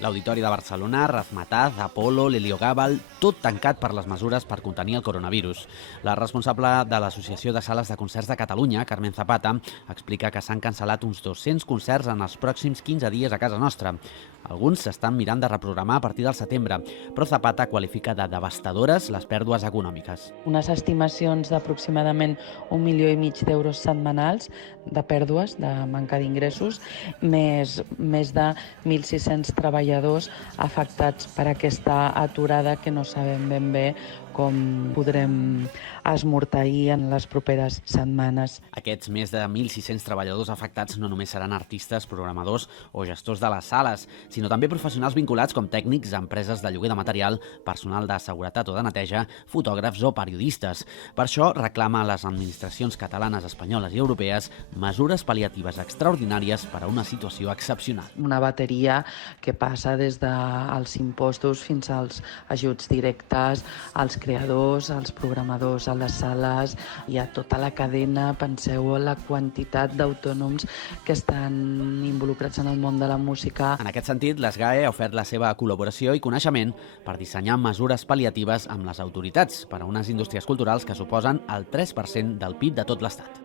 L'Auditori de Barcelona, Razmetaz, Apolo, l'Heliogàbal, tot tancat per les mesures per contenir el coronavirus. La responsable de l'Associació de Sales de Concerts de Catalunya, Carmen Zapata, explica que s'han cancel·lat uns 200 concerts en els pròxims 15 dies a casa nostra. Alguns s'estan mirant de reprogramar a partir del setembre, però Zapata qualifica de devastadores les pèrdues econòmiques. Unes estimacions d'aproximadament 1,5 milions d'euros setmanals de pèrdues, de manca d'ingressos, més de 1.600 treballadors afectats per aquesta aturada que no sabem ben bé com podrem esmorteir en les properes setmanes. Aquests més de 1.600 treballadors afectats no només seran artistes, programadors o gestors de les sales, sinó també professionals vinculats com tècnics a empreses de lloguer de material, personal de seguretat o de neteja, fotògrafs o periodistes. Per això reclama a les administracions catalanes, espanyoles i europees mesures pal·liatives extraordinàries per a una situació excepcional. Una bateria que passa des dels impostos fins als ajuts directes, als creadors, als programadors a les sales, i a tota la cadena. Penseu en la quantitat d'autònoms que estan involucrats en el món de la música. En aquest sentit, l'ESGAE ha ofert la seva col·laboració i coneixement per dissenyar mesures pal·liatives amb les autoritats per a unes indústries culturals que suposen el 3% del PIB de tot l'Estat.